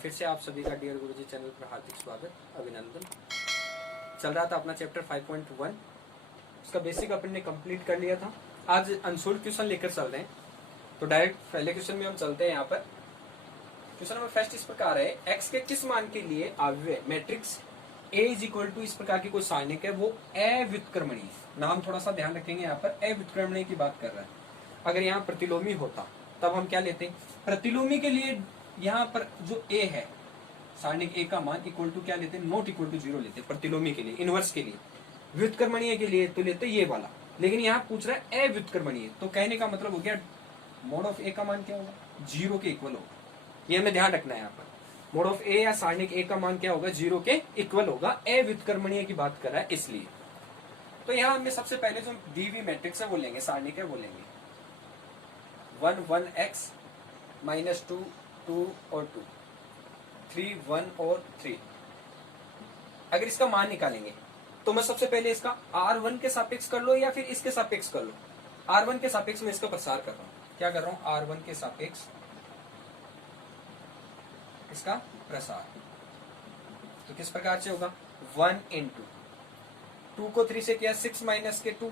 फिर से आप सभी का डियर गुरुजी चैनल पर हार्दिक स्वागत, अभिनंदन। चल रहा था अपना चैप्टर 5.1, उसका बेसिक अपन ने कंप्लीट कर लिया था। आज अनसोल्ड क्वेश्चन लेकर चल रहे हैं, तो डायरेक्ट पहले क्वेश्चन में हम चलते हैं। यहाँ पर क्वेश्चन नंबर फर्स्ट इस प्रकार है, एक्स के किस मान के लिए अव्यय matrix A is equal to इस प्रकार की कोई सारणिक है, वो अव्युत्क्रमणीय। नाम थोड़ा सा ध्यान रखेंगे, यहाँ पर अव्युत्क्रमणीय की बात कर रहा है। अगर यहाँ प्रतिलोमी होता तब हम क्या लेते हैं, प्रतिलोमी के लिए यहाँ पर जो ए है सारणिक ए का मान इक्वल टू क्या लेते हैं, नॉट इक्वल टू 0 लेते हैं प्रतिलोमी के लिए, इनवर्स के लिए। व्युत्क्रमणीय के लिए तो लेते ये वाला, लेकिन यहाँ पूछ रहा है अव्युत्क्रमणीय, तो कहने का मतलब हो गया मोड ऑफ ए का मान क्या होगा, 0 के इक्वल होगा। ये हमें ध्यान रखना है। यहाँ पर मोड ऑफ ए या सारणिक ए का मान क्या होगा, 0 के इक्वल होगा। अव्युत्क्रमणीय की बात कर रहा है इसलिए। तो यहाँ हमें सबसे पहले जो दी हुई मैट्रिक्स है वो लेंगे, सारणिक है वो लेंगे 1 1 x -2 2 और 2 3 1 और 3। अगर इसका मान निकालेंगे तो मैं सबसे पहले इसका R1 के सापेक्ष कर लो या फिर इसके सापेक्ष कर लो। R1 के सापेक्ष में इसका प्रसार कर रहा हूं। क्या कर रहा हूं, R1 के सापेक्ष इसका प्रसार। तो किस प्रकार से होगा, 1 into 2 को 3 से किया 6 माइनस के 2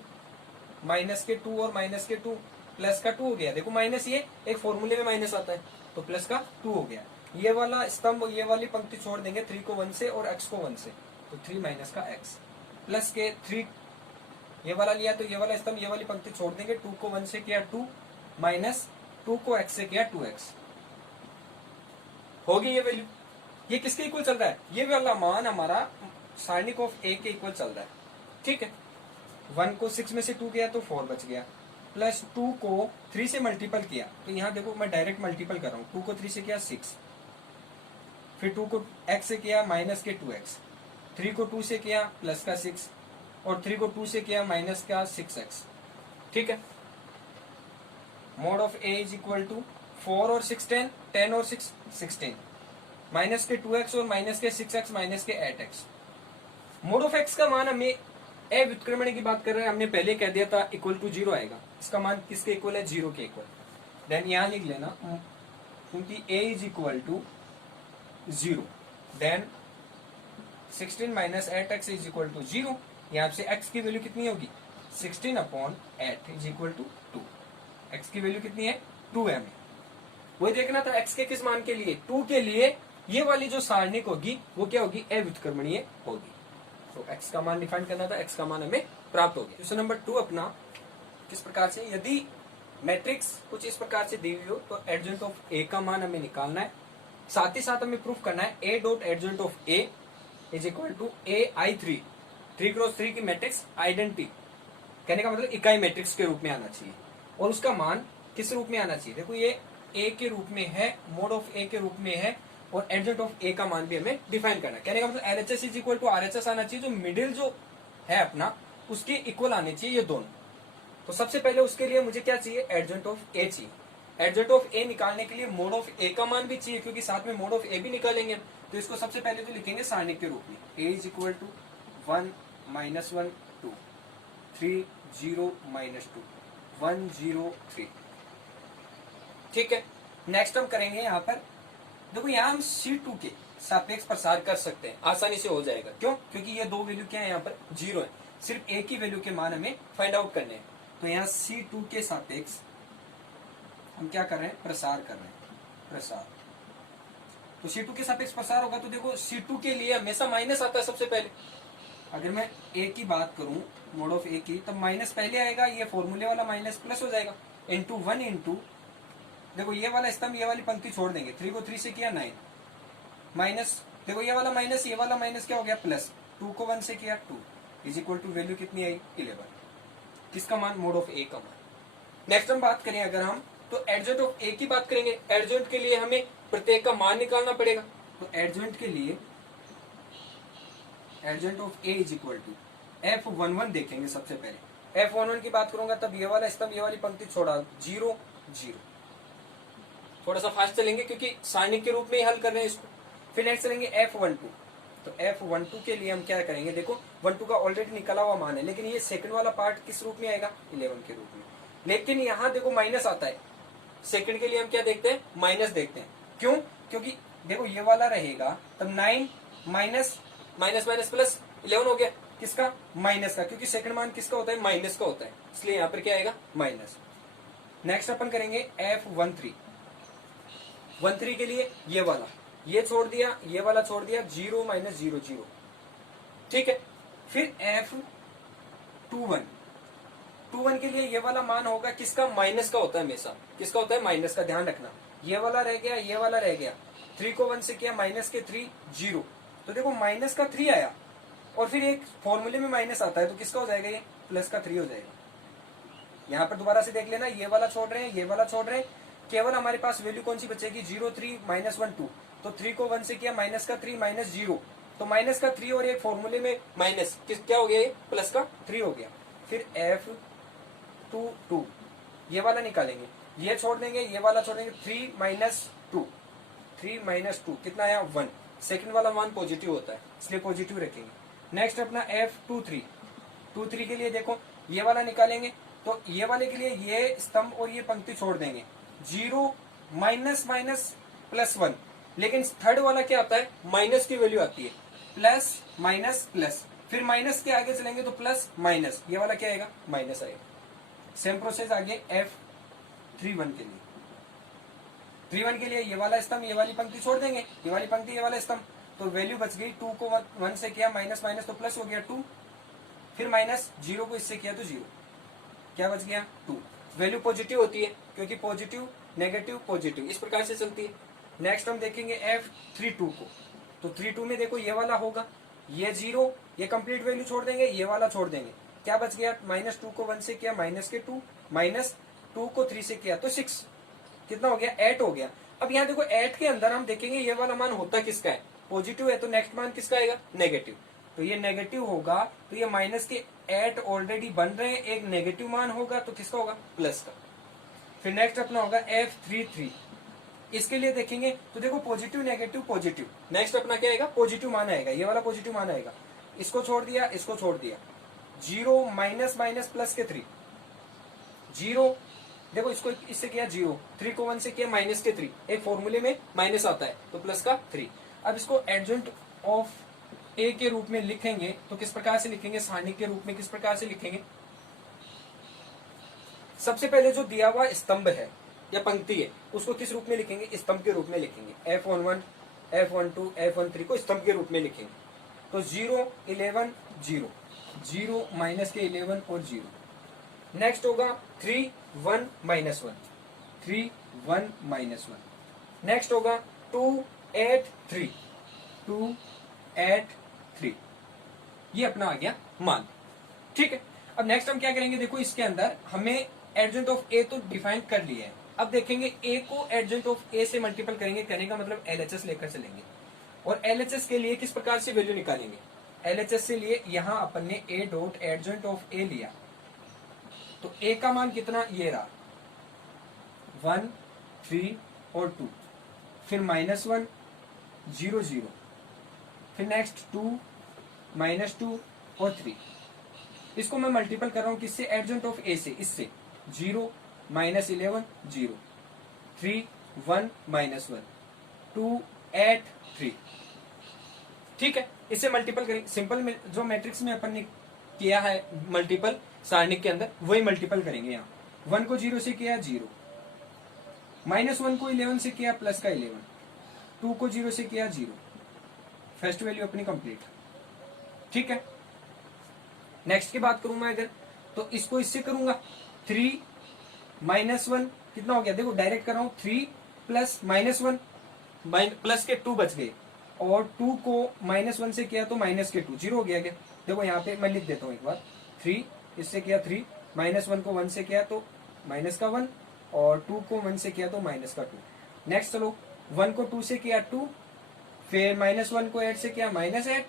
और माइनस के 2 प्लस का 2 हो गया। देखो माइनस ये एक फॉर्मूले में माइनस आता है, तो प्लस का 2 हो गया। ये वाला स्तंभ, ये वाली पंक्ति छोड़ देंगे 3 को 1 से और x को 1 से, तो 3 माइनस का x प्लस के 3 ये वाला लिया, तो ये वाला स्तंभ, ये वाली पंक्ति छोड़ देंगे, 2 को 1 से किया 2 माइनस 2 को x से किया 2x। होगी ये वैल्यू। ये किसके इक्वल चल रहा है, ये वाला मान हमारा सारणिक ऑफ ए के इक्वल चल रहा है। ठीक है, 1 को 6 में से 2 किया तो 4 बच गया, प्लस 2 को 3 से मल्टीपल किया, तो यहाँ देखो मैं डायरेक्ट मल्टीपल कर रहा हूँ। 2 को 3 से किया 6, फिर 2 को x से किया माइनस के 2x, 3 को 2 से किया प्लस का 6 और 3 को 2 से किया माइनस का 6x। ठीक है, mod of a is equal to 4 और 6 10, 10 और 6 16, माइनस के 2x और माइनस के 6x माइनस के 8x। मोड ऑफ x का मान हमें अव्युत्क्रमण की बात कर रहे हैं, हमने पहले कह दिया था इक्वल टू 0 आएगा। इसका मान किसके इक्वल है, 0 के इक्वल। देन यहां लिख लेना, क्योंकि a is equal to 0, then 16 minus 8x is equal to 0। यहाँ से x की वैल्यू कितनी होगी, 16/8 इज इक्वल टू 2। x की वैल्यू कितनी है, 2 है। हमें वही देखना था x के किस मान के लिए, 2 के लिए। ये वाली जो सारणिक होगी वो क्या होगी, अव्युत्क्रमणीय होगी। तो x का मान डिफाइन करना था, x का मान हमें प्राप्त हो गया। क्वेश्चन नंबर 2 अपना किस प्रकार से, यदि मैट्रिक्स कुछ इस प्रकार से दी हुई हो तो एडजॉइंट ऑफ ए का मान हमें निकालना है। साथ ही साथ हमें प्रूफ करना है a dot adjoint of a is equal to AI3, 3x3 की मैट्रिक्स आइडेंटिटी। कहने का मतलब इकाई मैट्रिक्स के रूप में आना चाहिए, और उसका मान किस रूप में आना चाहिए। देखो ये a के रूप में है, मोड ऑफ a के रूप में है, और एडजॉइंट ऑफ a का मान भी हमें डिफाइन करना है। कहने का मतलब LHS is equal to RHS आना चाहिए, जो मिडिल जो है अपना उसके इक्वल आने चाहिए ये दोनों। तो सबसे पहले उसके लिए मुझे क्या चाहिए, एडजॉइंट ऑफ a चाहिए। एडजॉइंट ऑफ a निकालने के लिए मोड ऑफ a का मान भी चाहिए, क्योंकि साथ में मोड ऑफ a भी निकालेंगे। तो इसको सबसे पहले तो लिखेंगे सारणिक के रूप में, a इज इक्वल टू 1 -1 2 3 0 -2 1 0 3। ठीक है, नेक्स्ट हम करेंगे यहाँ पर, देखो यहाँ हम C2 के सापेक्ष प्रसार कर सकते हैं, आसानी से हो जाएगा। क्यों, क्योंकि ये दो वैल्यू क्या है, यहाँ पर 0 है। सिर्फ एक ही वैल्यू के मान हमें फाइंड आउट करने हैं। तो यहाँ C2 के सापेक्ष हम क्या कर रहे हैं, प्रसार कर रहे हैं, प्रसार। तो C2 के सापेक्ष प्रसार होगा, तो देखो C2 के लिए हमेशा माइनस आता है सबसे पहले। अगर मैं a की बात करूं, मोड ऑफ a की, तब माइनस पहले आएगा, ये फॉर्मूले वाला माइनस प्लस हो जाएगा, इंटू 1 इंटू, देखो ये वाला स्तंभ, ये वाली पंक्ति छोड़ देंगे, 3 को 3 से किया 9 माइनस, देखो ये वाला माइनस, ये वाला माइनस क्या हो गया, प्लस, 2 को 1 से किया 2 इज इक्वल टू वैल्यू कितनी आई, 11। किसका मान, मोड ऑफ a का मान। नेक्स्ट हम बात करें अगर हम, तो एडजॉइंट ऑफ a की बात करेंगे। एडजॉइंट के लिए हमें प्रत्येक का मान निकालना पड़ेगा। तो एडजॉइंट के लिए adjoint of a is equal to F11 देखेंगे सबसे पहले। F11 की बात करूंगा तब ये वाला स्तंभ, ये वाली पंक्ति छोड़ा 0 0। थोड़ा सा फास्ट चलेंगे क्योंकि सारणिक के रूप में ही हल कर रहे हैं इसको। फिर नेक्स्ट चलेंगे F12। तो F12 के लिए हम क्या करेंगे, देखो 12 का ऑलरेडी निकला हुआ मान है, लेकिन ये सेकंड वाला पार्ट किस रूप में आएगा, 11 के रूप में। लेकिन यहाँ देखो माइनस आता है, सेकंड के लिए हम क्या देखते हैं, माइनस देखते हैं। क्यों, क्योंकि देखो ये वाला रहेगा, तब 9 माइनस माइनस माइनस प्लस 11 हो गया, किसका, माइनस का, क्योंकि सेकंड मान किसका होता है, माइनस का होता है, इसलिए यहाँ पर क्या आएगा, माइनस। नेक्स्ट अपन करेंगे F13। 13 के लिए ये वाला, ये छोड़ दिया, ये वाला छोड़ दिया, 0 माइनस 0 0, ठीक है। फिर F21, 21 के लिए ये वाला मान होगा किसका, माइनस का होता है हमेशा, किसका होता है, माइनस का, ध्यान रखना। ये वाला रह गया, ये वाला रह गया, 3 को 1 से किया, माइनस के 3 0, तो देखो माइनस का 3 आया, और फिर एक फॉर्मूले में माइनस आता है, तो किसका हो जाएगा, ये प्लस का 3 हो जाएगा। यहाँ पर दोबारा से देख लेना, ये वाला छोड़ रहे हैं, ये वाला छोड़ रहे हैं, केवल हमारे पास वैल्यू कौन सी बचेगी, 0 3 माइनस 1 2, तो 3 को 1 से किया, माइनस का 3 माइनस 0, तो माइनस का 3 और एक फॉर्मूले में माइनस, क्या हो गया, ये प्लस का 3 हो गया। फिर F22 ये वाला निकालेंगे, ये छोड़ देंगे, ये वाला छोड़ देंगे, 3 माइनस 2, 3 माइनस 2 कितना आया, 1, सेकंड वाला मान पॉजिटिव होता है, इसलिए पॉजिटिव रखेंगे। नेक्स्ट अपना F23 के लिए देखो, ये वाला निकालेंगे, तो ये वाले के लिए ये स्तंभ और ये पंक्ति छोड़ देंगे, 0 माइनस माइनस प्लस 1, लेकिन थर्ड वाला क्या आता है, माइनस की वैल्यू आती है, प्लस माइनस प्लस, फिर माइनस के आगे चलेंगे तो प्लस माइनस, ये वाला क्या आएगा, माइनस आएगा। सेम प्रोसेस आगे F31 के लिए, 31 के लिए ये वाला स्तंभ, ये वाली पंक्ति छोड़ देंगे, ये वाली पंक्ति, ये वाला स्तंभ, तो वैल्यू बच गई, 2 को 1 से किया, माइनस माइनस तो प्लस हो गया 2, फिर माइनस 0 को इससे किया तो 0, क्या बच गया, 2। वैल्यू पॉजिटिव होती है, क्योंकि पॉजिटिव नेगेटिव पॉजिटिव इस प्रकार से चलती है। नेक्स्ट हम देखेंगे F32 को, तो 32 में देखो ये वाला होगा, ये 0, ये कंप्लीट वैल्यू छोड़ देंगे, ये वाला छोड़ देंगे, क्या बच गया, माइनस 2 को 1 से किया, माइनस के 2, माइनस 2 को 3 से किया तो 6, कितना हो गया, 8 हो गया। अब यहाँ देखो 8 के अंदर हम देखेंगे ये वाला मान होता किसका है, पॉजिटिव है, तो नेक्स्ट मान किसका आएगा, नेगेटिव, तो ये नेगेटिव होगा, तो ये माइनस के 8 ऑलरेडी बन रहे हैं, एक नेगेटिव मान होगा, तो किसका होगा, प्लस का। फिर नेक्स्ट अपना होगा F33, इसके लिए देखेंगे तो देखो पॉजिटिव नेगेटिव पॉजिटिव, नेक्स्ट अपना क्या आएगा, पॉजिटिव मान आएगा, ये वाला पॉजिटिव मान आएगा, इसको छोड़ दिया, इसको छोड़ दिया, 0 माइनस माइनस प्लस के 3 0, देखो इसको इससे किया 0, 3 को 1 से किया, माइनस के 3, एक फॉर्मूले में माइनस आता है, तो प्लस का 3। अब इसको एडजॉइंट ऑफ ए के रूप में लिखेंगे, तो किस प्रकार से लिखेंगे, सारणिक के रूप में किस प्रकार से लिखेंगे, सबसे पहले जो दिया हुआ स्तंभ है या पंक्ति है, उसको किस रूप में लिखेंगे, स्तंभ के रूप में लिखेंगे, F11 F12 F13 को स्तंभ के रूप में लिखेंगे, तो 0 11 0 0 माइनस के 11 और 0। नेक्स्ट होगा 3 1 माइनस 1 3 1 माइनस 1। नेक्स्ट होगा 2 8 3 2 8 3, ये अपना आ गया मान, ठीक है। अब नेक्स्ट हम क्या करेंगे, देखो इसके अंदर हमें एडजॉइंट ऑफ ए तो डिफाइन कर लिया है, अब देखेंगे ए को एडजॉइंट ऑफ ए से मल्टीपल करेंगे, कहने का मतलब एलएचएस लेकर चलेंगे, और एलएचएस के लिए किस प्रकार से वैल्यू निकालेंगे, एलएचएस से लिए यहां अपन ने ए डॉट एडजॉइंट ऑफ ए लिया, तो ए का मान कितना, ये रहा 1 3 और 2, फिर -1 0 0, फिर नेक्स्ट 2 -2 और 3, इसको मैं मल्टीपल कर रहा हूं किससे, एडजॉइंट ऑफ ए से, इससे 0 -11 0 3 1 -1 2 8 3, ठीक है। इससे मल्टीपल करेंगे, सिंपल जो मैट्रिक्स में अपन ने किया है मल्टीपल सारणिक के अंदर, वही मल्टीपल करेंगे। यहाँ 1 को 0 से किया 0, -1 को 11 से किया प्लस का 11, 2 को 0 से किया 0, फर्स्ट वैल्यू अपनी कंप्लीट, ठीक है। नेक्स्ट की बात करूं मैं अगर, तो इसको इससे करूंगा, 3 -1 कितना हो गया, देखो डायरेक्ट कर रहा हूं, 3 प्लस -1 प्लस के 2 बच गए, और 2 को -1 से किया तो माइनस के 2 0 हो गया क्या, देखो यहाँ पे मैं लिख देता हूँ एक बार, 3 इससे किया 3, -1 को 1 से किया तो माइनस का 1, और 2 को 1 से किया तो माइनस का 2। नेक्स्ट चलो 1 को 2 से किया 2, फिर -1 को 8 से किया -8,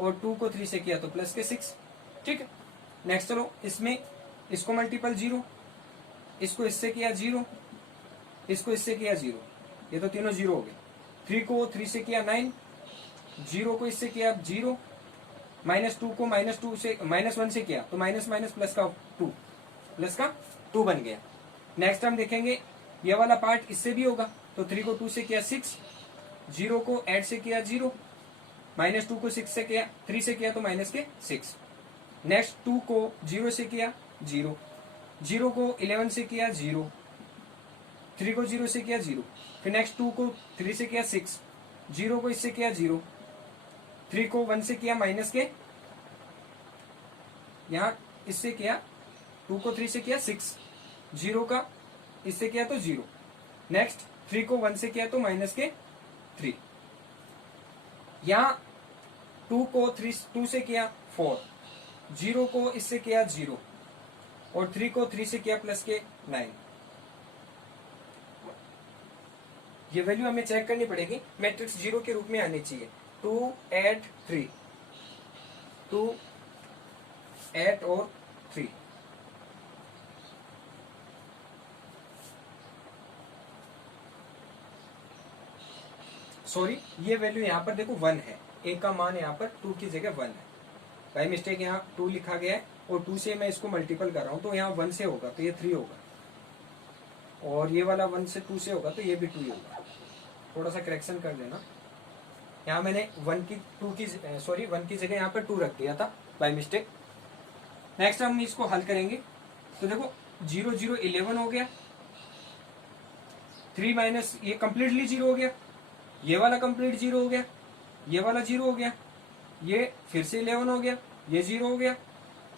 और 2 को 3 से किया तो प्लस के 6, ठीक है। नेक्स्ट चलो इसमें इसको मल्टीपल 0, इसको इससे किया 0, इसको इससे किया 0, ये तो तीनों 0 हो गए, 3 को 3 से किया 9, 0 को इससे किया 0, -2 को -2 से -1 से किया तो माइनस माइनस प्लस का 2, प्लस का 2 बन गया। नेक्स्ट हम देखेंगे ये वाला पार्ट इससे भी होगा, तो 3 को 2 से किया 6, जीरो को ऐड से किया जीरो, माइनस टू को सिक्स से किया, थ्री से किया तो माइनस के सिक्स। नेक्स्ट टू को जीरो से किया जीरो, जीरो को 11 से किया जीरो, थ्री को जीरो से किया जीरो। फिर नेक्स्ट टू को थ्री से किया सिक्स, जीरो को इससे किया जीरो, थ्री को वन से किया माइनस के, यहाँ इससे किया, टू को थ्री से किया सिक्स, जीरो का इससे किया तो जीरो। नेक्स्ट थ्री को वन से किया तो माइनस के थ्री। यहाँ टू को टू से किया फोर, जीरो को इससे किया जीरो, और थ्री को थ्री से किया प्लस के नाइन। ये वैल्यू हमें चेक करनी पड़ेगी, मैट्रिक्स जीरो के रूप में आनी चाहिए। Two eight three, two eight और थ्री। सॉरी, ये वैल्यू यहाँ पर देखो वन है, ए का मान यहाँ पर टू की जगह वन है। बाई मिस्टेक यहाँ टू लिखा गया है और टू से मैं इसको मल्टीपल कर रहा हूँ, तो यहाँ वन से होगा तो ये थ्री होगा, और ये वाला वन से टू से होगा तो ये भी टू ही होगा। थोड़ा सा करेक्शन कर देना, यहाँ मैंने वन की जगह यहाँ पर टू रख दिया था बाई मिस्टेक। नेक्स्ट हम इसको हल करेंगे, तो देखो जीरो जीरो 11 हो गया, थ्री माइनस ये कंप्लीटली जीरो हो गया, ये वाला कंप्लीट जीरो हो गया, ये वाला जीरो हो गया, ये फिर से 11 हो गया, ये जीरो हो गया,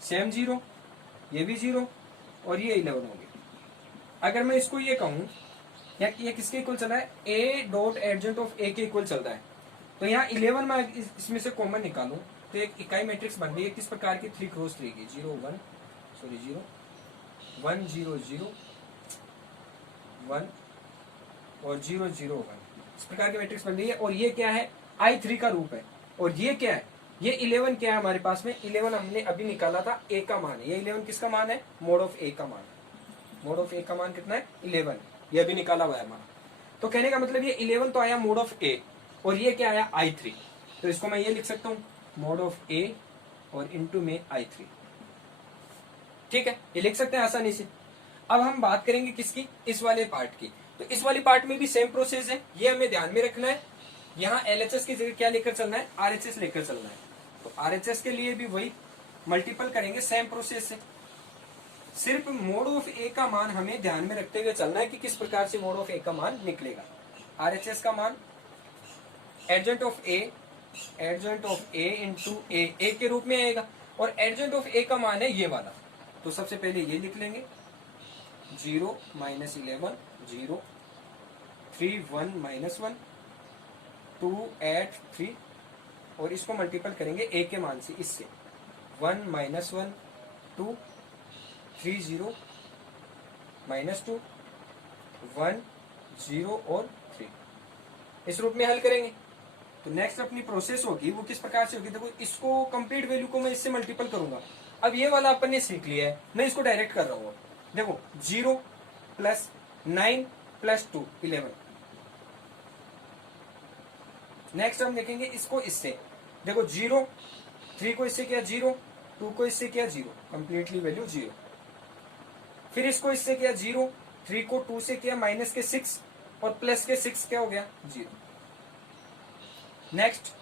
सेम जीरो, ये भी जीरो, और ये 11 हो गया। अगर मैं इसको ये कहूं ये किसके इक्वल चल रहा है, ए डॉट एडजेंट ऑफ ए के इक्वल चल रहा है, तो यहाँ 11 में इसमें से कॉमन निकालूं तो एक इकाई मैट्रिक्स बन गई है किस प्रकार की, 3 क्रॉस 3 की, 0 1 0 1 0 0 1 और 0 0 1, इस प्रकार की मैट्रिक्स बन रही है। और ये क्या है, I3 का रूप है। और ये क्या है, ये 11 क्या है हमारे पास में, 11 हमने अभी निकाला था, ए का मान है। ये 11 किसका मान है, मोड ऑफ ए का मान है। मोड ऑफ ए का मान कितना है, 11, ये अभी निकाला हुआ है हमारा। तो कहने का मतलब ये 11 तो आया मोड ऑफ ए, और ये क्या आया I3, तो इसको मैं ये लिख सकता हूँ मोड ऑफ ए और इंटू में I3। ठीक है, ये लिख सकते हैं आसानी से। अब हम बात करेंगे किसकी, इस वाले पार्ट की। तो इस वाली पार्ट में भी सेम प्रोसेस है, ये हमें ध्यान में रखना है। यहाँ LHS की जगह क्या लेकर चलना है, RHS लेकर चलना है। तो RHS के लिए भी वही मल्टीपल करेंगे सेम प्रोसेस से। सिर्फ मोड ऑफ ए का मान हमें ध्यान में रखते हुए चलना है कि किस प्रकार से मोड ऑफ ए का मान निकलेगा। RHS का मान एडजेंट ऑफ ए इंटू ए के रूप में आएगा, और एडजेंट ऑफ ए का मान है ये वाला। तो सबसे पहले ये लिख लेंगे, 0 माइनस 11 0, 3 1 माइनस 1, 2 8 3, और इसको मल्टीपल करेंगे ए के मान से, इससे 1 माइनस 1 2, 3 0 माइनस 2 1 0 और 3, इस रूप में हल करेंगे। तो नेक्स्ट अपनी प्रोसेस होगी वो किस प्रकार से होगी, देखो इसको कंप्लीट वैल्यू को मैं इससे मल्टीपल करूंगा। अब ये वाला अपन ने सीख लिया है, मैं इसको डायरेक्ट कर रहा हूँ। देखो 0 प्लस 9 प्लस 2 11। नेक्स्ट हम देखेंगे इसको इससे, देखो 0, 3 को इससे किया 0, 2 को इससे किया 0, कंप्लीटली वैल्यू 0। फिर इसको इससे किया 0, 3 को 2 से किया माइनस के 6, और प्लस के 6 क्या हो गया 0। नेक्स्ट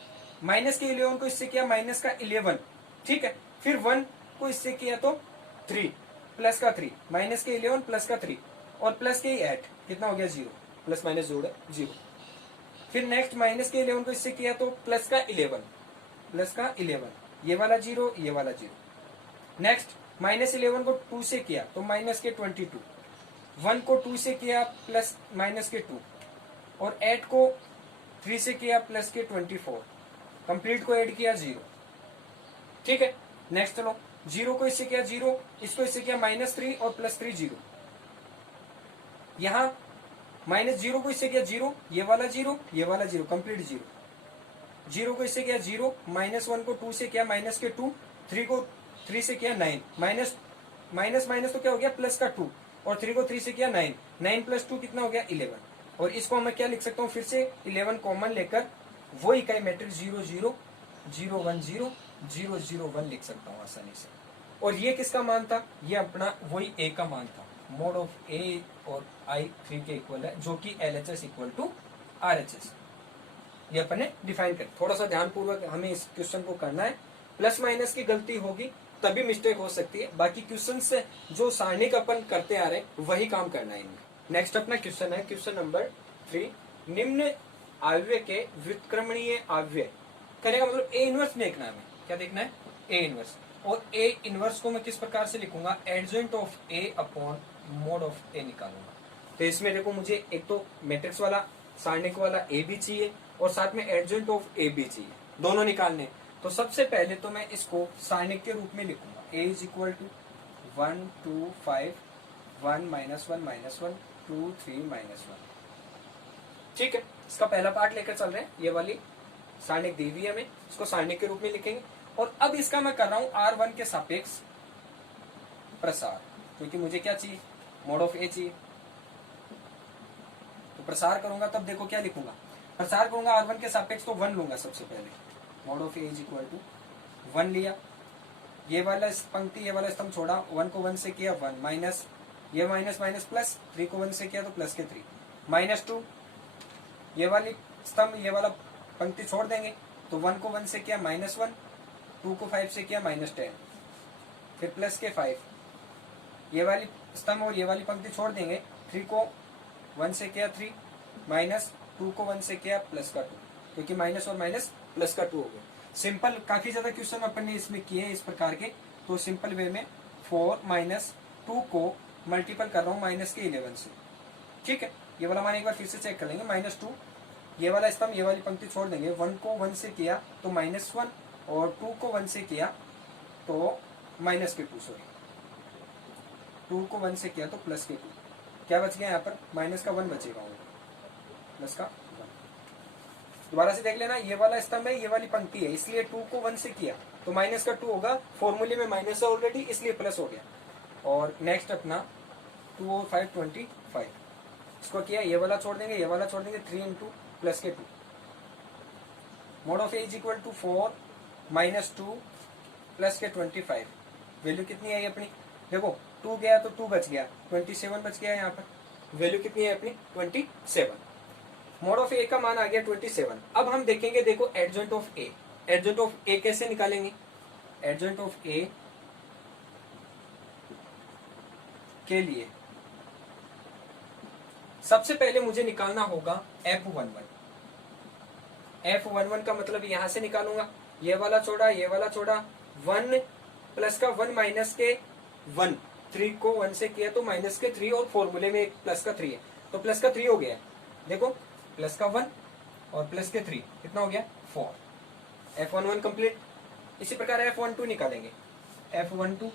माइनस के 11 को इससे किया माइनस का 11, ठीक है। फिर 1 को इससे किया तो 3 प्लस का 3, माइनस के 11 प्लस का 3, और प्लस के 8, कितना हो गया 0, प्लस माइनस जोड़ 0। फिर नेक्स्ट माइनस के 11 को इससे किया तो प्लस का 11, ये वाला 0 ये वाला 0। नेक्स्ट माइनस 11 को 2 से किया तो माइनस के 22, 1 को 2 से किया प्लस माइनस के 2, और 8 को 3 से किया प्लस के 24, कंप्लीट को ऐड किया 0, ठीक है। नेक्स्ट चलो 0 को इससे किया 0, इसको इससे किया माइनस 3 और प्लस 3 0। यहाँ माइनस 0 को इससे किया 0, ये वाला 0 ये वाला 0, कंप्लीट 0। 0 को इससे किया 0, माइनस 1 को 2 से किया माइनस के 2, 3 को 3 से किया 9, माइनस माइनस तो क्या हो गया प्लस का 2, और 3 को 3 से किया 9, 9 प्लस 2 कितना हो गया 11। और इसको मैं क्या लिख सकता हूँ, फिर से 11 कॉमन लेकर वो इकाई मैट्रिक्स 0 0 0 1 0 0 0 1 लिख सकता हूँ आसानी से। और ये किसका मान था, ये अपना वही ए का मान था, मोड ऑफ ए और I3 के इक्वल है, जो कि LHS इक्वल टू RHS। ये अपन ने डिफाइन कर, थोड़ा सा ध्यानपूर्वक हमें इस क्वेश्चन को करना है। प्लस माइनस की गलती होगी तभी मिस्टेक हो सकती है, बाकी क्वेश्चन से जो सारणी का अपन करते आ रहे हैं वही काम करना है इनमें। नेक्स्ट अपना क्वेश्चन है क्वेश्चन नंबर 3, निम्न आव्य के व्युत्क्रमणीय आव्य करने का मतलब ए इनवर्स देखना है, हमें क्या देखना है, ए इनवर्स। और ए इनवर्स को मैं किस प्रकार से लिखूंगा, adjoint of A upon mod of A निकालूंगा। तो इसमें देखो मुझे एक तो मैट्रिक्स वाला सारणिक वाला ए भी चाहिए और साथ में एडजेंट ऑफ ए भी चाहिए, दोनों निकालने। तो सबसे पहले तो मैं इसको सारणिक के रूप में लिखूंगा, ए इज इक्वल टू 1 2 5 1 -1 -1 2 3 -1। ठीक है, इसका पहला पार्ट लेकर चल रहे हैं, ये वाली सारणिक दी हुई है हमें, इसको सारणिक के रूप में लिखेंगे। और अब इसका मैं कर रहा हूं R1 के सापेक्ष प्रसार, क्योंकि मुझे क्या चाहिए, मोड ऑफ ए चाहिए। तो प्रसार करूंगा तब देखो क्या लिखूंगा, प्रसार करूंगा R1 के सापेक्ष तो 1 लूंगा सबसे पहले, mod of A is equal to 1 लिया। ये वाला पंक्ति ये वाला स्तंभ छोड़ा, 1 को 1 से किया 1 माइनस, ये माइनस माइनस प्लस, 3 को 1 से किया तो प्लस के 3 -2। ये वाली स्तंभ ये वाला पंक्ति छोड़ देंगे, तो 1 को 1 से किया -1, 2 को 5 से किया -10, फिर प्लस के 5। ये वाली स्तंभ और ये वाली पंक्ति छोड़ देंगे, 3 को 1 से किया 3 माइनस, 2 को 1 से किया प्लस का 2, क्योंकि माइनस और माइनस प्लस का 2 हो गया। सिंपल काफी ज्यादा क्वेश्चन अपन ने इसमें किए हैं इस प्रकार के, तो सिंपल वे में 4 -2 को मल्टीपल कर रहा हूँ माइनस के 11 से। ठीक है, ये वाला मान एक बार फिर से चेक कर लेंगे, -2 ये वाला स्तंभ ये वाली पंक्ति छोड़ देंगे, 1 को 1 से किया तो -1 और 2 को 1 से किया तो माइनस के 2, सॉरी 2 को 1 से किया तो प्लस के 2, क्या बच गया यहाँ पर, माइनस का 1 बचेगा, प्लस का 1। दोबारा से देख लेना, ये वाला स्तंभ है ये वाली पंक्ति है, इसलिए 2 को 1 से किया तो माइनस का 2 होगा, फॉर्मूले में माइनस है ऑलरेडी इसलिए प्लस हो गया। और नेक्स्ट अपना 2 और 5 25, इसको किया ये वाला छोड़ देंगे ये वाला छोड़ देंगे, 3 इंटू प्लस के 2, mod of A is equal to 4 -2 plus के 25। वैल्यू कितनी आई अपनी, देखो 2 गया तो 2 बच गया, 27 बच गया यहाँ पर, वैल्यू कितनी है अपनी 27। मोड ऑफ ए का मान आ गया 27। अब हम देखेंगे, देखो एडजेंट ऑफ ए, एडजेंट ऑफ ए कैसे निकालेंगे, एडजेंट ऑफ ए के लिए सबसे पहले मुझे निकालना होगा F11। F11 का मतलब यहां से निकालूंगा, ये वाला छोड़ा ये वाला छोड़ा, 1 प्लस का 1 माइनस के 1, 3 को 1 से किया तो माइनस के 3 और फॉर्मूले में एक प्लस का 3 है तो प्लस का 3 हो गया। देखो प्लस का 1 और प्लस के 3 कितना हो गया 4। F11 complete. इसी प्रकार F12 निकालेंगे, F12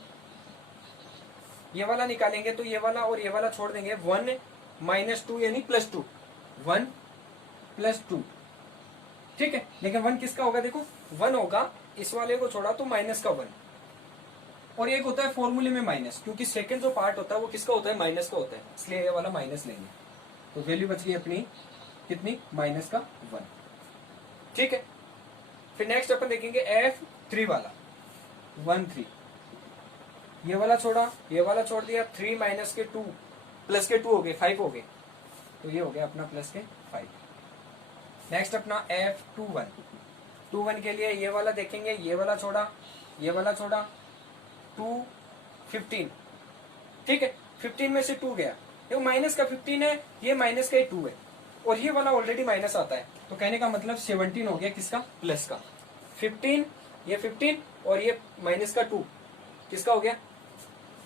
ये वाला निकालेंगे तो ये वाला और ये वाला छोड़ देंगे, 1 -2 यानी +2, 1 +2। ठीक है, लेकिन 1 किसका होगा, देखो 1 होगा, इस वाले को छोड़ा तो माइनस का 1, और एक होता है फॉर्मूले में माइनस, क्योंकि सेकंड जो पार्ट होता है वो किसका होता है, माइनस का होता है, इसलिए ये वाला माइनस लेंगे। तो वैल्यू बच गई अपनी कितनी, माइनस का 1। ठीक है, फिर नेक्स्ट अपन देखेंगे F3 वाला, 1 3, ये वाला छोड़ा ये वाला छोड़ दिया, 3 माइनस के 2 प्लस के 2 हो गए 5 हो गए, तो ये हो गया अपना प्लस के 5। नेक्स्ट अपना F21, 21 के लिए ये वाला देखेंगे, ये वाला छोड़ा ये वाला छोड़ा, 2 15। ठीक है, 15 में से 2 गया, ये माइनस का 15 है, ये माइनस का 2 है, और ये वाला ऑलरेडी माइनस आता है, तो कहने का मतलब 17 हो गया किसका, प्लस का। 15 ये 15 और ये माइनस का 2 किसका हो गया,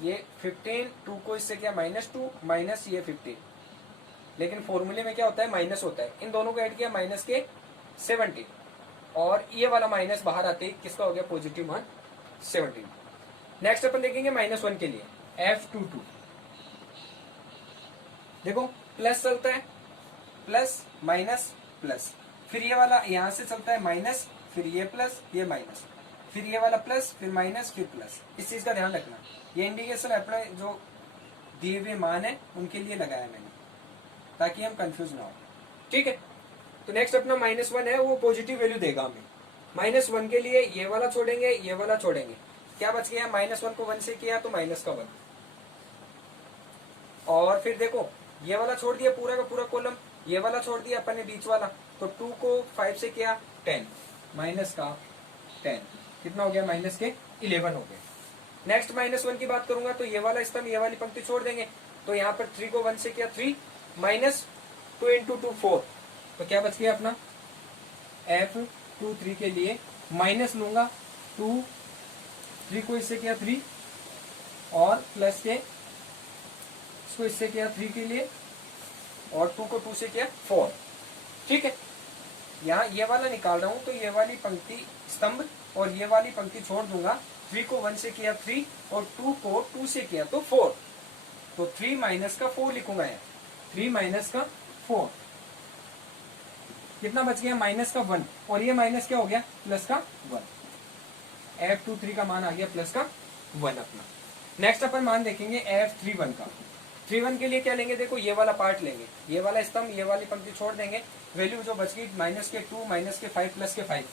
ये 15, 2 को इससे किया -2 माइनस ये 15, लेकिन फॉर्मूले में क्या होता है, माइनस होता है, इन दोनों को ऐड किया माइनस के 17, और ये वाला माइनस बाहर आते ही किसका हो गया, पॉजिटिव मान 17। नेक्स्ट अपन देखेंगे -1 के लिए, F22, देखो प्लस चलता है, प्लस माइनस प्लस, फिर ये वाला यहां से चलता है माइनस, फिर ये प्लस ये माइनस, फिर ये वाला प्लस फिर माइनस फिर प्लस। इस चीज का ध्यान रखना, ये इंडिकेशन अपने जो दिए हुए मान है उनके लिए लगाया मैंने, ताकि हम कंफ्यूज ना हो। ठीक है, तो नेक्स्ट अपना -1 है, वो पॉजिटिव वैल्यू देगा हमें। -1 के लिए ये वाला छोड़ेंगे ये वाला छोड़ेंगे, क्या बच गया, -1 को 1 से किया तो माइनस का 1, और फिर देखो ये वाला छोड़ दिया पूरा का पूरा कॉलम, ये वाला छोड़ दिया अपन ने बीच वाला, तो 2 को 5 से किया 10, माइनस का 10 कितना हो गया, माइनस के 11 हो गए। नेक्स्ट -1 की बात करूंगा तो ये वाला स्तंभ ये वाली पंक्ति छोड़ देंगे, तो यहाँ पर 3 को 1 से किया 3, माइनस 2 इंटू 2 4, तो क्या बच गया अपना F23 के लिए माइनस लूंगा 2, 3 को इससे किया 3 और प्लस के इसको इससे किया 3 के लिए और 2 को 2 से किया 4। ठीक है, यहाँ ये वाला निकाल रहा हूं तो ये वाली पंक्ति स्तंभ और ये वाली पंक्ति छोड़ दूंगा। 3 को 1 से किया 3 और 2 को 2 से किया तो 4, तो 3 माइनस का 4 लिखूंगा यहाँ, 3 माइनस का 4 कितना बच गया, माइनस का 1 और ये माइनस क्या हो गया, प्लस का 1। F23 का मान आ गया प्लस का 1 अपना। नेक्स्ट अपन मान देखेंगे F31 का। 31 के लिए क्या लेंगे, देखो ये वाला पार्ट लेंगे, ये वाला स्तंभ ये वाली पंक्ति छोड़ देंगे, वैल्यू जो बच गई माइनस के 2 माइनस के 5 प्लस के 5,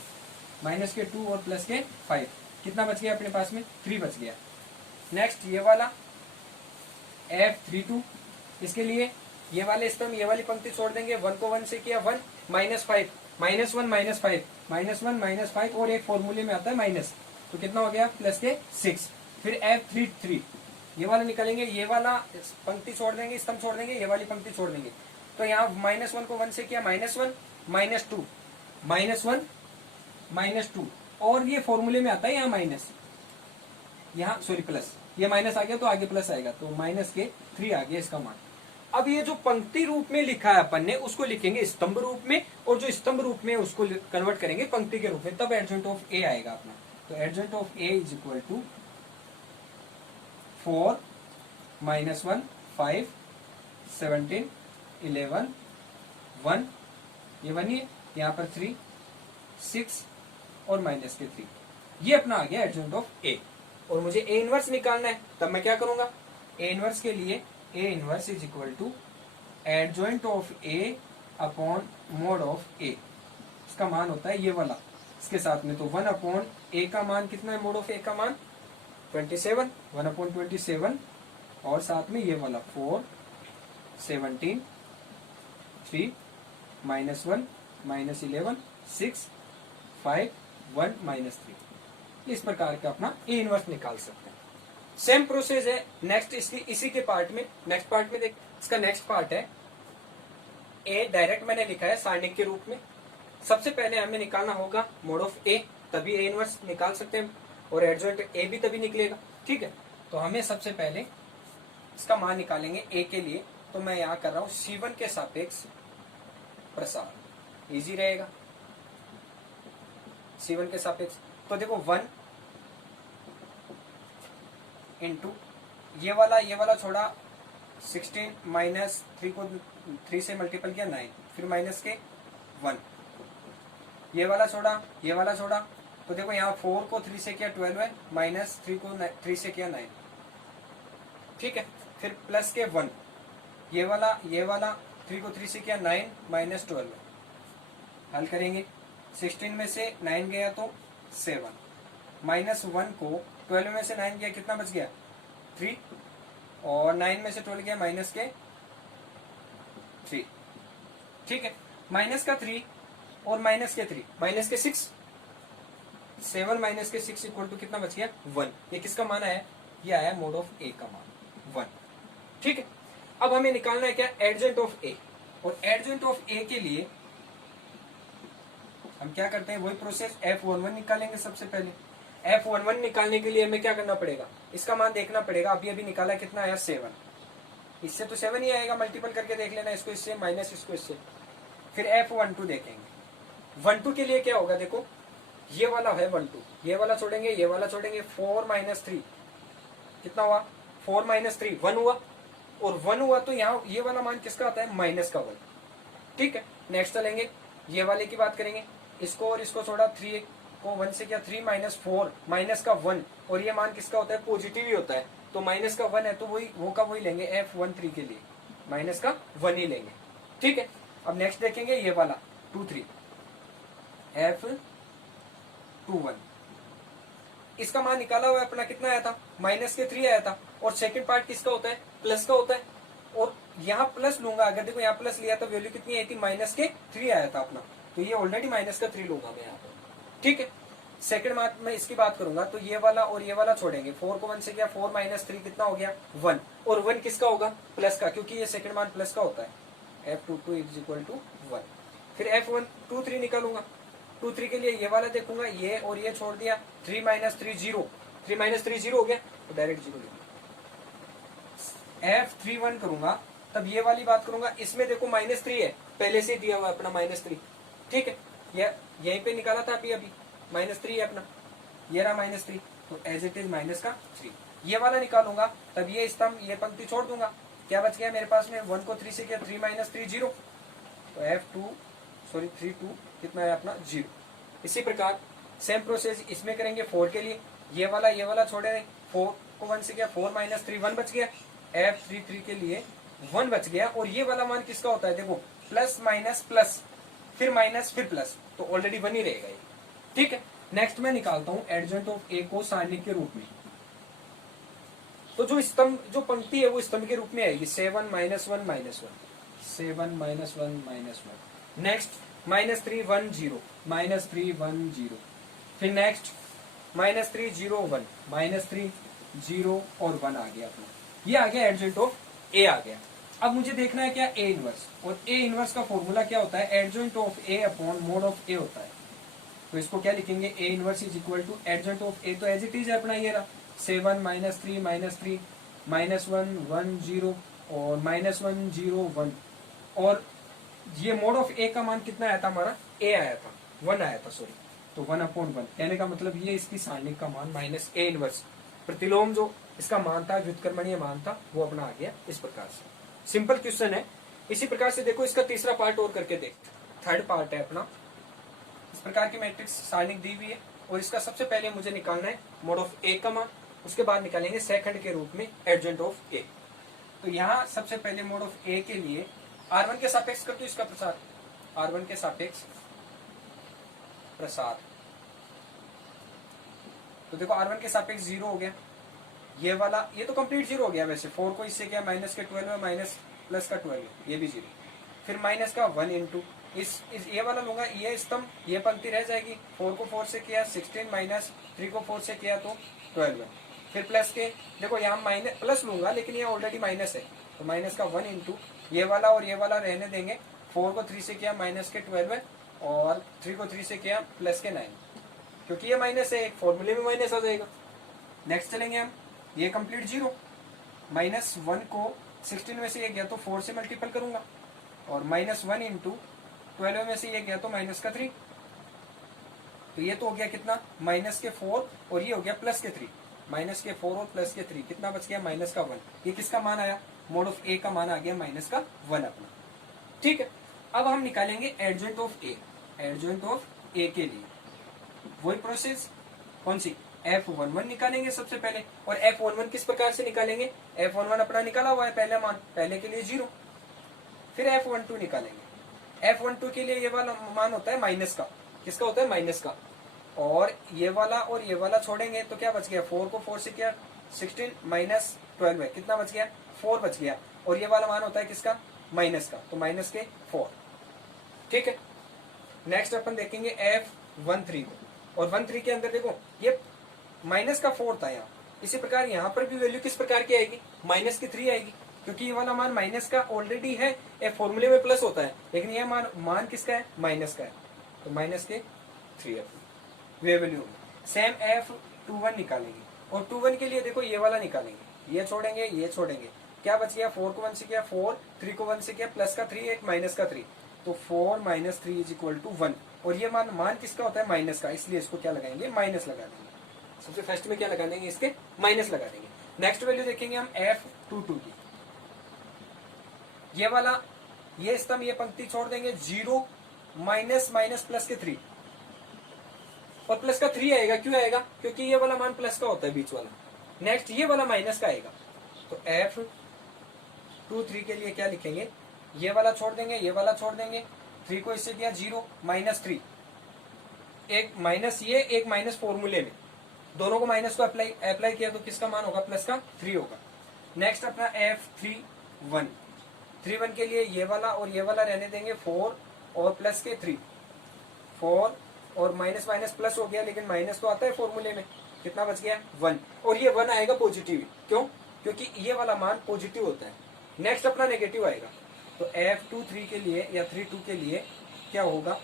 माइनस के 2 और प्लस के 5 कितना बच गया अपने पास में, 3 बच गया। नेक्स्ट ये वाला F32, इसके लिए ये वाले स्तंभ ये वाली पंक्ति छोड़ देंगे, 1 को 1 से किया 1, minus 5, minus 1 minus 5, minus 1 minus 5 और एक फॉर्मूले में आता है माइनस, तो कितना हो गया, प्लस के 6। फिर F33 ये वाला निकालेंगे, ये वाला पंक्ति छोड़ देंगे, स्तंभ छोड़ देंगे, ये वाली पंक्ति छोड़ देंगे, तो यहाँ -1 को 1 से किया -1 -2, -1 -2 और ये फॉर्मूले में आता है यहाँ माइनस, यहाँ सॉरी प्लस, ये माइनस आ गया तो आगे प्लस आएगा, तो माइनस के 3 आ गया इसका मान। अब ये जो पंक्ति रूप में लिखा है अपन ने उसको लिखेंगे स्तंभ रूप में, और जो स्तंभ रूप में उसको कन्वर्ट करेंगे पंक्ति के रूप में, तब एडजॉइंट ऑफ ए आएगा अपना। तो adjoint of A is equal to 4 -1 5 17 11 1, ये 1 ही है, यहाँ पर 3 6 और माइनस के 3, ये अपना आ गया एडजॉइंट ऑफ ए। और मुझे ए इनवर्स निकालना है, तब मैं क्या करूंगा, ए इनवर्स के लिए A inverse is equal to adjoint of A upon mod of A, इसका मान होता है ये वाला इसके साथ में, तो 1 अपॉन ए का मान कितना है, मोड ऑफ ए का मान 27, 1 अपॉन 27 और साथ में ये वाला 4 17 3 -1 -11 6 5 1 -3, इस प्रकार का अपना ए इनवर्स निकाल सकते हैं। सेम प्रोसेस है नेक्स्ट इसी के पार्ट में, नेक्स्ट पार्ट में देख, इसका नेक्स्ट पार्ट है ए डायरेक्ट मैंने लिखा है सारणिक के रूप में। सबसे पहले हमें निकालना होगा मोड ऑफ ए, तभी ए इनवर्स निकाल सकते हैं और एडजॉइंट ए भी तभी निकलेगा। ठीक है, तो हमें सबसे पहले इसका मान निकालेंगे ए के लिए, तो मैं यहाँ कर रहा हूँ C1 के सापेक्ष प्रसार, इजी रहेगा C1 के सापेक्ष। तो देखो 1 इंटू ये वाला छोड़ा 16 माइनस 3 को 3 से मल्टीपल किया 9, फिर माइनस के 1, ये वाला छोड़ा, तो देखो यहाँ 4 को 3 से किया 12 है, माइनस 3 को 3 से किया 9। ठीक है, फिर प्लस के 1, ये वाला 3 को 3 से किया 9 माइनस 12, हल करेंगे 16 में से 9 गया तो 7, माइनस 1 को 12 में से 9 गया कितना बच गया 3, और 9 में से 12 गया माइनस के 3। ठीक है, माइनस का 3 और माइनस के 3 माइनस के 6, 7 माइनस के 6 इक्वल टू कितना बच गया 1। ये किसका मान आया, ये आया मोड ऑफ ए का मान 1। ठीक है, अब हमें निकालना है क्या, एडजॉइंट ऑफ ए, और एडजॉइंट ऑफ ए के लिए हम क्या करते हैं, वही प्रोसेस F11 निकालेंगे। सबसे पहले F11 निकालने के लिए हमें क्या करना पड़ेगा, इसका मान देखना पड़ेगा। अभी निकाला कितना आया 7, इससे तो 7 ही आएगा, मल्टीपल करके देख लेना, इसको इससे माइनस इसको इससे। फिर F12 देखेंगे, 12 के लिए क्या होगा, देखो ये वाला है 12, ये वाला छोड़ेंगे, ये वाला छोड़ेंगे, 4 - 3 कितना हुआ, 4 - 3 1 हुआ, और 1 हुआ तो यहाँ ये वाला मान किसका आता है, माइनस का 1। ठीक है, नेक्स्ट चलेंगे, ये वाले की बात करेंगे, इसको और इसको छोड़ा, 3 को 1 से किया 3 - 4 माइनस का 1, और ये मान किसका होता है, पॉजिटिव ही होता है, तो माइनस का 1 है तो वही वो का वही लेंगे F13 के लिए, माइनस का 1 ही लेंगे। ठीक है, अब नेक्स्ट देखेंगे ये वाला 2 3 F21, इसका मान निकाला हुआ है अपना, कितना आया था, माइनस के 3 आया था, और सेकंड पार्ट किसका होता है, प्लस का होता है, और यहाँ प्लस लूंगा, अगर देखो यहाँ प्लस लिया तो वैल्यू कितनी आई थी, माइनस के 3 आया था अपना, तो ये ऑलरेडी माइनस का 3 लूंगा मैं यहाँ पे। ठीक है, सेकंड मार्क में इसकी बात करूंगा तो ये वाला और ये वाला छोड़ेंगे, 4 को 1 से किया, 4 माइनस 3 कितना हो गया 1, और 1 किसका होगा, प्लस का, क्योंकि ये सेकंड मान प्लस का होता है। F22 is equal to 1। फिर F123 निकालूंगा, 2 3 के लिए ये वाला देखूंगा, ये और ये छोड़ दिया, 3 माइनस 3 0, 3 माइनस 3 0 हो गया, तो डायरेक्ट 0 लिखूंगा। F31 करूंगा तब ये वाली बात करूंगा, इसमें देखो -3 है, पहले से दिया हुआ अपना -3। ठीक है, ये यहीं पे निकाला था अभी -3 है अपना, ये रहा -3, तो एज इट इज माइनस का 3। ये वाला निकालूंगा तब ये स्तंभ, ये पंक्ति छोड़ दूंगा, क्या बच गया मेरे पास में, 1 को 3 से किया, 3 माइनस 3 0, तो 32 कितना है अपना 0। इसी प्रकार सेम प्रोसेस इसमें करेंगे 4 के लिए, ये वाला छोड़े नहीं, 4 को 1 से किया, 4 माइनस 3 1 बच गया, F33 के लिए 1 बच गया, और ये वाला मान किसका होता है, देखो प्लस माइनस प्लस फिर माइनस फिर प्लस, तो ऑलरेडी 1 ही रहेगा ये। ठीक है, नेक्स्ट मैं निकालता हूं एडजेंट ऑफ ए को सारणिक के रूप में, तो जो स्तंभ जो पंक्ति है वो स्तंभ के रूप में आएगी, 7 -1 -1, 7 -1 -1, नेक्स्ट -3 1 0, -3 1 0, फिर नेक्स्ट -3 0 1, -3 0 और 1 आ गया अपना, ये आ गया एडजेंट ऑफ ए आ गया। अब मुझे देखना है क्या, ए इनवर्स, और ए इनवर्स का फॉर्मूला क्या होता है, adjoint of A upon mod of A होता है। तो इसको क्या लिखेंगे, A inverse is equal to adjoint of A, तो एज इट इज है अपना, ये रहा 7 -3 -3 -1 1 0 और -1 0 1, और ये मोड ऑफ ए का मान कितना आया था हमारा, ए आया था 1 आया था, सॉरी, तो 1/1 कहने का मतलब ये इसकी सारणिक का मान माइनस ए इनवर्स, प्रतिलोम जो इसका मान था, व्युत्क्रमणीय मान था, वो अपना आ गया इस प्रकार से। सिंपल क्वेश्चन है। इसी प्रकार से देखो इसका तीसरा पार्ट और करके देख, थर्ड पार्ट है अपना, इस प्रकार की मैट्रिक्स सारणिक दी हुई है, और इसका सबसे पहले मुझे निकालना है मोड ऑफ ए का मान, उसके बाद निकालेंगे सेकंड के रूप में एडजेंट ऑफ ए। तो यहाँ सबसे पहले मोड ऑफ ए के लिए R1 के सापेक्ष कर दो इसका प्रसार, R1 के सापेक्ष प्रसार, तो देखो R1 के सापेक्ष 0 हो गया, ये वाला ये तो कंप्लीट 0 हो गया, वैसे 4 को इससे क्या, माइनस के 12 है, माइनस प्लस का 12 है, ये भी 0, फिर माइनस का 1 इंटू इस ये वाला लूंगा, ये स्तंभ ये पंक्ति रह जाएगी, 4 को 4 से किया 16 माइनस 3 को 4 से किया तो 12 है, फिर प्लस के देखो यहाँ माइनस प्लस लूंगा, लेकिन ये ऑलरेडी माइनस है, तो माइनस का 1 इंटू ये वाला और ये वाला रहने देंगे, 4 को 3 से किया माइनस के 12 है, और 3 को 3 से किया प्लस के 9, क्योंकि ये माइनस है, एक फॉर्मूले में माइनस आ जाएगा। नेक्स्ट चलेंगे हम, ये कंप्लीट 0, -1 को 16 में से ये गया तो 4 से मल्टीपल करूंगा, और -1 इंटू 12 में से ये गया तो माइनस का 3, तो ये तो हो गया कितना, माइनस के 4 और ये हो गया प्लस के 3, माइनस के 4 और प्लस के 3 कितना बच गया, माइनस का 1। ये किसका मान आया, मोड ऑफ ए का मान आ गया माइनस का 1 अपना। ठीक है, अब हम निकालेंगे एडजेंट ऑफ ए, एडजेंट ऑफ ए के लिए वही प्रोसेस, कौन सी, F11 निकालेंगे सबसे पहले, और F11 किस प्रकार से निकालेंगे, F11 अपना निकाला हुआ है पहले मान, पहले के लिए 0, फिर F12 निकालेंगे, F12 के लिए ये वाला मान होता है माइनस का, किसका होता है, माइनस का, और ये वाला छोड़ेंगे तो क्या बच गया, 4 को 4 से किया 16 माइनस 12 है, कितना बच गया, 4 बच गया, और ये वाला मान होता है किसका, माइनस का, तो माइनस के 4। ठीक है, नेक्स्ट अपन देखेंगे F13 को, और 13 के अंदर देखो ये माइनस का 4 था यहाँ, इसी प्रकार यहाँ पर भी वैल्यू किस प्रकार की आएगी, माइनस की 3 आएगी, क्योंकि ये वाला मान माइनस का ऑलरेडी है, ये फॉर्मूले में प्लस होता है, लेकिन ये मान किसका है, माइनस का है, तो माइनस के 3 वे वैल्यू। सेम F21 निकालेंगे, और 21 के लिए देखो ये वाला निकालेंगे, ये छोड़ेंगे, क्या बच गया, 4 को 1 से किया 4, 3 को 1 से किया प्लस का 3 एक माइनस का 3, तो 4 माइनस 3 इज इक्वल टू 1, और ये मान किसका होता है, माइनस का, इसलिए इसको क्या लगाएंगे, माइनस लगा देंगे, सबसे फर्स्ट में क्या लगा देंगे, इसके माइनस लगा देंगे। नेक्स्ट वैल्यू देखेंगे हम F22 की, ये वाला ये स्तंभ ये पंक्ति छोड़ देंगे, 0 माइनस माइनस प्लस के 3, और प्लस का 3 आएगा, क्यों आएगा, क्योंकि ये वाला मान प्लस का होता है बीच वाला। नेक्स्ट ये वाला माइनस का आएगा, तो F23 के लिए क्या लिखेंगे, ये वाला छोड़ देंगे, 3 को इससे दिया 0 माइनस 3, एक माइनस ये एक माइनस फॉर्मूले में, दोनों को माइनस को अप्लाई किया तो किसका मान होगा, प्लस का 3 होगा। नेक्स्ट अपना F31, 3 1 के लिए ये वाला और ये वाला रहने देंगे 4 और प्लस के 3, 4 और माइनस माइनस प्लस हो गया, लेकिन माइनस तो आता है फॉर्मूले में, कितना बच गया 1, और ये 1 आएगा पॉजिटिव, क्यों, क्योंकि ये वाला मान पॉजिटिव होता है। नेक्स्ट अपना नेगेटिव आएगा, तो F23 के लिए या 32 के लिए क्या होगा,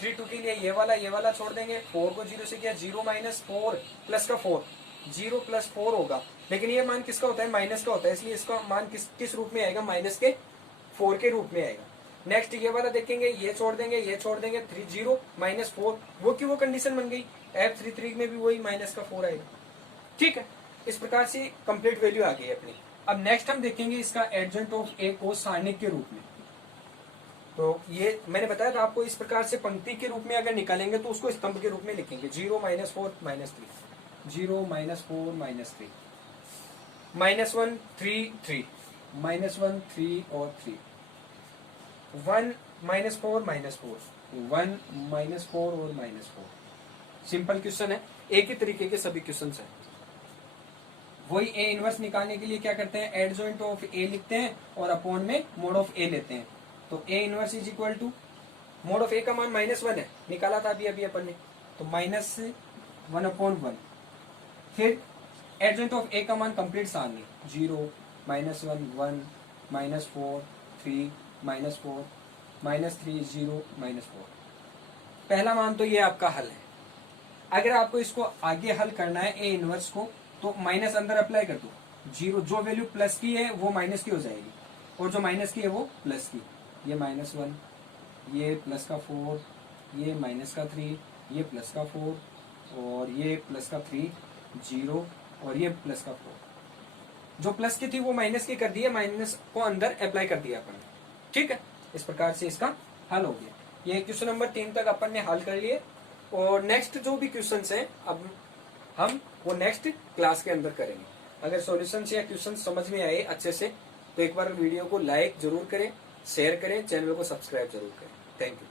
32 के लिए ये वाला छोड़ देंगे, 4 को 0 से किया, 0 माइनस 4 प्लस का 4, 0 प्लस 4 होगा, लेकिन ये मान किसका होता है, माइनस का होता है, इसलिए इसका मान किस रूप में आएगा, माइनस के 4 के रूप में आएगा। नेक्स्ट ये वाला देखेंगे, ये छोड़ देंगे 3 0 माइनस 4, वो की वो कंडीशन बन गई, F33 में भी वही माइनस का 4 आएगा। ठीक है, इस प्रकार से कंप्लीट वैल्यू आ गई अपनी। अब नेक्स्ट हम देखेंगे इसका एडजेंट ऑफ ए को सारणिक के रूप में। तो ये मैंने बताया था आपको, इस प्रकार से पंक्ति के रूप में अगर निकालेंगे तो उसको स्तंभ के रूप में लिखेंगे, 0 minus 4 minus 3, 0 minus 4 minus 3, minus 1 3 3, minus 1 3 और 3, 1 माइनस 4 माइनस 4, 1 माइनस 4 और माइनस 4। सिंपल क्वेश्चन है, एक ही तरीके के सभी क्वेश्चन है। वही ए इनवर्स निकालने के लिए क्या करते हैं, एडजॉइंट ऑफ ए लिखते हैं और अपॉन में मोड ऑफ ए लेते हैं। तो A inverse is equal to mod of A का मान -1 है, निकाला था अभी अपन ने, तो -1/1। फिर एडजॉइंट ऑफ ए का मान कंप्लीट सारणी, 0 -1 1 -4 3 -4 -3 0 -4। पहला मान तो ये आपका हल है। अगर आपको इसको आगे हल करना है ए इनवर्स को, तो माइनस अंदर अप्लाई कर दो, 0 जो वैल्यू प्लस की है वो माइनस की हो जाएगी, और जो माइनस की है वो प्लस की। ये -1, ये प्लस का 4, ये माइनस का 3, ये प्लस का 4, और ये प्लस का 3 0, और ये प्लस का 4। जो प्लस की थी वो माइनस की कर दी है, माइनस को अंदर अप्लाई कर दिया अपन ने। ठीक है, इस प्रकार से इसका हल हो गया। ये क्वेश्चन नंबर 3 तक अपन ने हल कर लिए, और नेक्स्ट जो भी क्वेश्चंस हैं अब हम वो नेक्स्ट क्लास के अंदर करेंगे। अगर सॉल्यूशंस या क्वेश्चन समझ में आए अच्छे से, तो एक बार वीडियो को लाइक जरूर करें, शेयर करें, चैनल को सब्सक्राइब जरूर करें। Thank you.